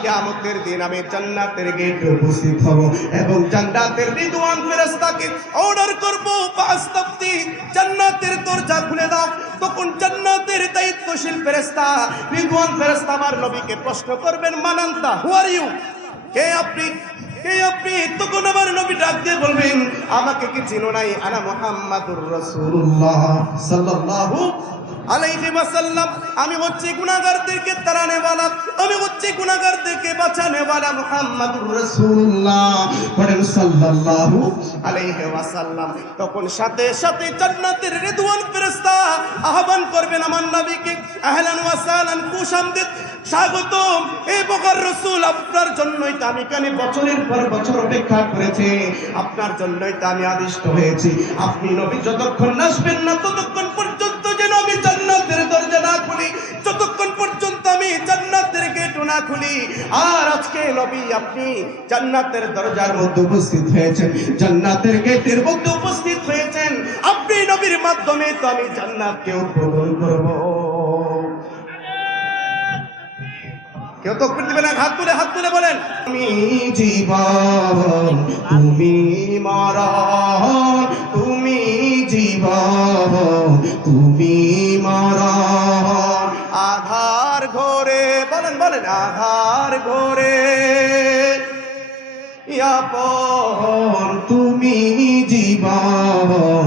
কিয়ামতের দিন আমি জান্নাতের গেটে উপস্থিত হব এবং জান্নাতের রিদওয়ান ফেরেশতাকে অর্ডার করব। বাস্তাবতি জান্নাতের দরজা খুলে দাও। তখন জান্নাতের দায়িত্বশীল ফেরেশতা রিদওয়ান ফেরেশতা আমার নবীকে প্রশ্ন করবেন, মানান্তা হু আর ইউ কে আপনি? কে আপনি? তখন আমার নবী ডাক দিয়ে বলবেন, আমাকে কি চিনো নাই? আনা মুহাম্মাদুর রাসূলুল্লাহ সাল্লাল্লাহু আলাইহি ওয়াসাল্লাম আমি হচ্ছে গুনাহগারদেরকে তাড়ানে वाला আমি হচ্ছে গুনাহগারদেরকে বাঁচানে वाला মুহাম্মাদুর রাসূলুল্লাহ পড়েন সাল্লাল্লাহু আলাইহি ওয়াসাল্লাম তখন সাথে সাথে জান্নাতের রিদওয়ান ফেরেশতা আহ্বান করবেন আমার নবীকে আহলান ওয়া সাহলান খুশামদিদ স্বাগতম এই বকর রসুল আপনার জন্যই তো আমি কানে বছরের পর বছর অপেক্ষা করেছি আপনার জন্যই তো আমি আদিষ্ট হয়েছি আপনি নবী যতক্ষণ আসবেন না ততক্ষণ পর্যন্ত খুলি। আর আজকে নবী আপনি জান্নাতের দরজার মধ্যে উপস্থিত হয়েছেন। জান্নাতের গেটের মধ্যে উপস্থিত হয়েছেন। আপনি নবীর মাধ্যমে তো আমি জান্নাতকে উদ্বোধন করব। কেউ তো দিবে না? হাত তুলে হাত তুলে বলেন। তুমি জীবন, তুমি মরণ, তুমি জীবন, তুমি আধার ঘরে বলেন বলেন আধার ঘরে। আপন তুমি জীবন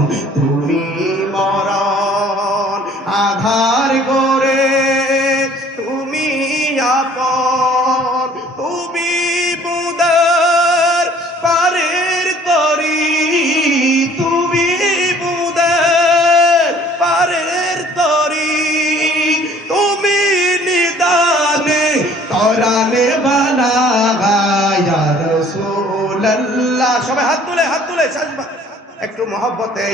একটু মহব্বতে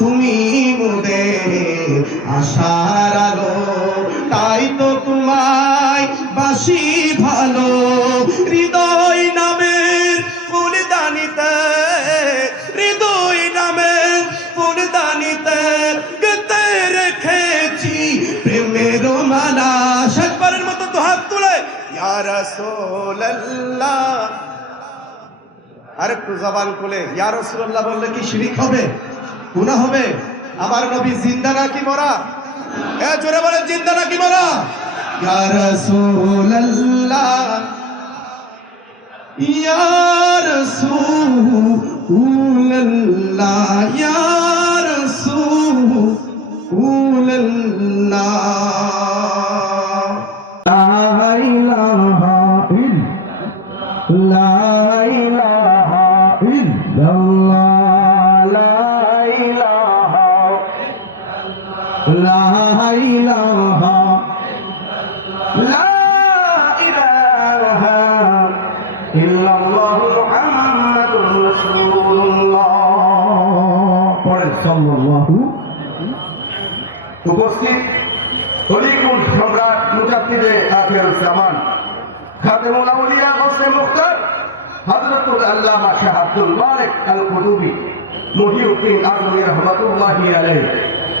তুমি মুদের আশার আলো তাই তো তোমায় বাসি ভালো আরেকটু জবান খুলে, ইয়া রাসূলুল্লাহ, বললে কি শিরিক হবে? গুনাহ হবে? আমার নবী জিন্দা নাকি মরা? এ, জোরে বলে জিন্দা নাকি মরা? ইয়া রাসূলুল্লাহ ইয়া রাসূলুল্লাহ, ইয়া লা ইলাহা লা ইলাহা ইল্লাল্লাহ মুহাম্মাদুর রাসূলুল্লাহ। পড়ে, সাল্লাল্লাহু। উপস্থিত হলিকুল সম্রাট মুজাফিদে আখির জামান খাদেমুল আউলিয়া গসে মুখতার হযরতুল আল্লামা শাহ আব্দুল মালিক আল কুতুবি মহিউদ্দিন আজমি রহমাতুল্লাহি আলাইহি।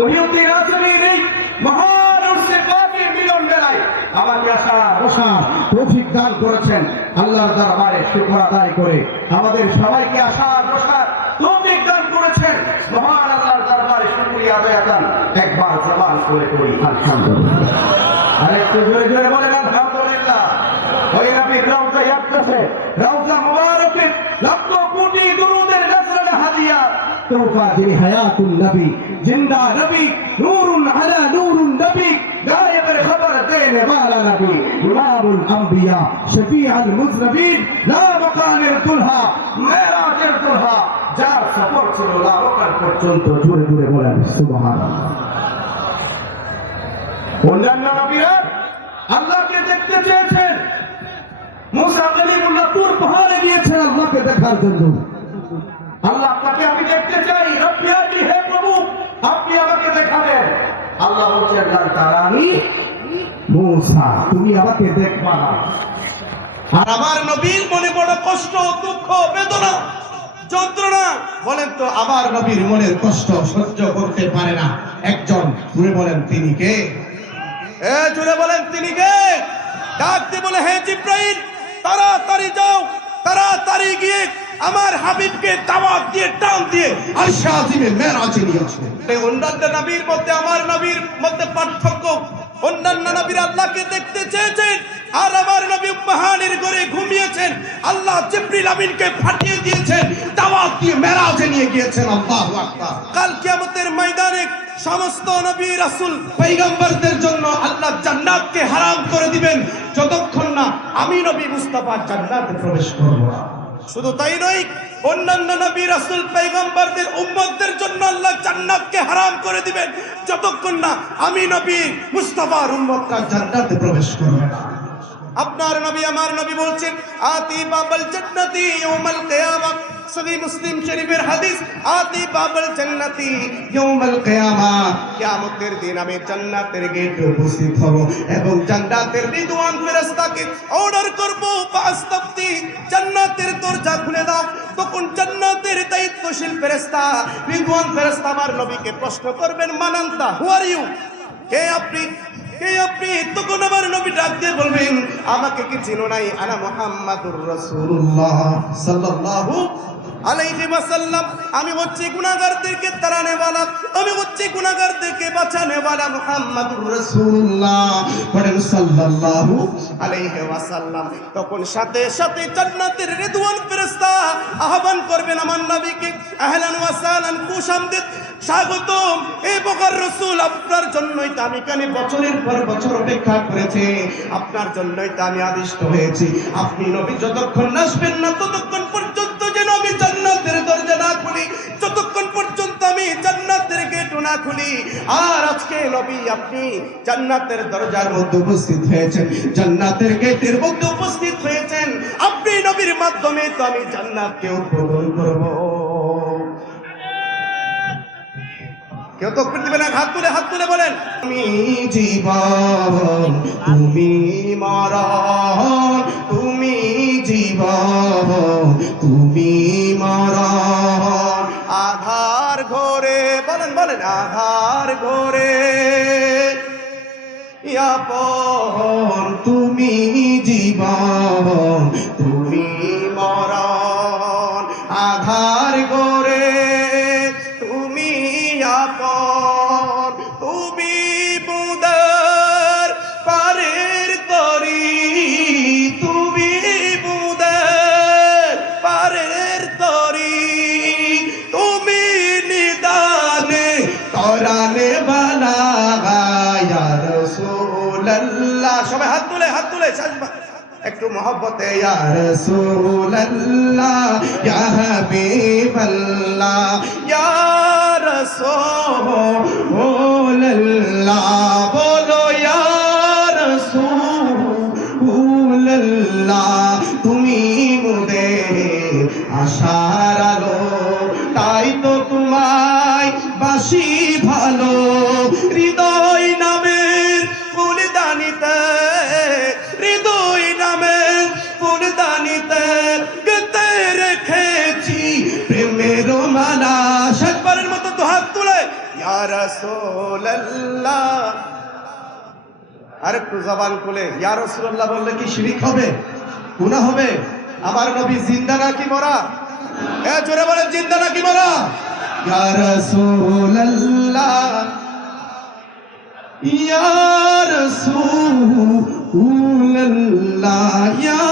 মহিউদ্দিন আজমির এই মহান উর্সে মিলন বেলায়। আমাকে আশা বসা তৌফিক দান করেছেন আল্লাহর দরবারে শুকর আদায় করে। আমাদের সবাইকে আশা বসা তৌফিক দান করেছেন। মহান আল্লাহর দরবারে শুকরিয়া আদায় আদান একবার জবান করে করি আলহামদুলিল্লাহ। আরেকটু জোরে জোরে বলেন, আলহামদুলিল্লাহ। ওই নবীর রওজা ইয়াদছে রওজা মুবারকের লক্ষ কোটি দুরুদের নজরানা হাদিয়া। তোফা যিনি হায়াতুল আল্লাহকে দেখার জন্য আল্লাহ আপনাকে আমি দেখতে চাই রব্বি আপনি হে প্রভু আপনি আমাকে দেখাবেন আল্লাহ বলছেন "লান মুসা, তুমি আমাকে দেখবা না। আর আমার নবীর মনে বড় কষ্ট, দুঃখ, বেদনা, যন্ত্রণা। বলেন তো, আমার নবীর মনের কষ্ট সহ্য করতে পারে না। একজন জুড়ে বলেন, তিনি কে? এ জুড়ে বলেন, তিনি কে? ডাক দিয়ে বলে, হে জিব্রাইল, তাড়াতাড়ি যাও, তাড়াতাড়ি গিয়ে আমার হাবিবকে দাওয়াত দিয়ে টান দিয়ে আরশে আজিমে মেরাজে নিয়ে আসো এই অন্যান্য নবীর মধ্যে আমার নবীর মধ্যে পার্থক্য অন্যান্য নবীর আল্লাহকে দেখতে চেয়েছেন আর আমার নবী পাহাড়ের ঘরে ঘুমিয়েছেন। আল্লাহ জিব্রিল আমিনকে ফাটিয়ে দিয়েছেন দাওয়াত দিয়ে মেরাজে নিয়ে গিয়েছেন আল্লাহু আকবার। কাল কিয়ামতের ময়দানে সমস্ত নবী রাসূল পয়গম্বরদের জন্য আল্লাহ জান্নাতকে হারাম করে দিবেন। যতক্ষণ না আমি নবী মুস্তাফা জান্নাতে প্রবেশ করব শুধু তাই নয়, অন্যান্য নবী, রাসুল পেগম্বরদের উম্মতদের জন্য আল্লাহ জান্নাতকে হারাম করে দিবেন। যতক্ষণ না আমি নবী মুস্তফার উম্মতরা জান্নাতে প্রবেশ করবে আপনার নবী, আমার নবী বলছেন আতি বাবাল জান্নাতি ইয়াউমাল কিয়ামা। সহি মুসলিম শরীফের হাদিস আতি বাবাল জান্নাতি ইয়াউমাল কিয়ামা। কিয়ামতের দিন আমি জান্নাতের গেটে উপস্থিত হব এবং জান্নাতের রিদওয়ান ফেরেশতাকে অর্ডার করব। বাস্তাবতি জান্নাতের দরজা খুলে দাও। তখন জান্নাতের দায়িত্বশীল ফেরেশতা রিদওয়ান ফেরেশতা আমার নবীকে প্রশ্ন করবেন, মানান্তা হু আর ইউ কে আপনি? কে আপনি? তখন আমার নবী ডাক দিয়ে বলবেন, আমাকে কি চিনো নাই? আনা মুহাম্মাদুর রাসূলুল্লাহ সাল্লাল্লাহু আলাইহি রাসূলুল্লাহ। সাল্লাল্লাহু আলাইহি ওয়াসাল্লাম, তখন সাথে সাথে জান্নাতের রিদওয়ান ফেরেশতা আহ্বান করবেন আমার নবীকে, আহলান ওয়া এই রসুল, আপনার জন্যই তো আমি বছরের পর বছর অপেক্ষা আপনার জন্যই তো আমি আদিষ্ট হয়েছি, আপনি নবী যতক্ষণ না ততক্ষণ পর্যন্ত আমি জান্নাতের দরজা না খুলি, যতক্ষণ পর্যন্ত আমি জান্নাতের গেট না খুলি। আর আজকে নবী আপনি জান্নাতের দরজার মধ্যে উপস্থিত হয়েছেন, জান্নাতের গেটের মধ্যে উপস্থিত হয়েছেন। আপনি নবীর মাধ্যমে তো আমি জান্নাতকে উদ্বোধন করব। কেউ তো দিবে না হাত তুলে হাত তুলে বলেন। তুমি জীবন তুমি মরণ তুমি জীবন তুমি মরণ। আধার ঘরে বলেন বলেন আধার ঘরে। আপন তুমি জীবন রাসূলুল্লাহ। সবাই হাত তুলে হাত তুলে একটু মহব্বতে বলো তুমি মোদের আশার ইয়া একটু জবান খুলে। বললে কি শিরিক হবে? গুনাহ হবে? আমার নবী জিন্দা নাকি মরা? জোরে বলেন, জিন্দা নাকি মরা? ইয়া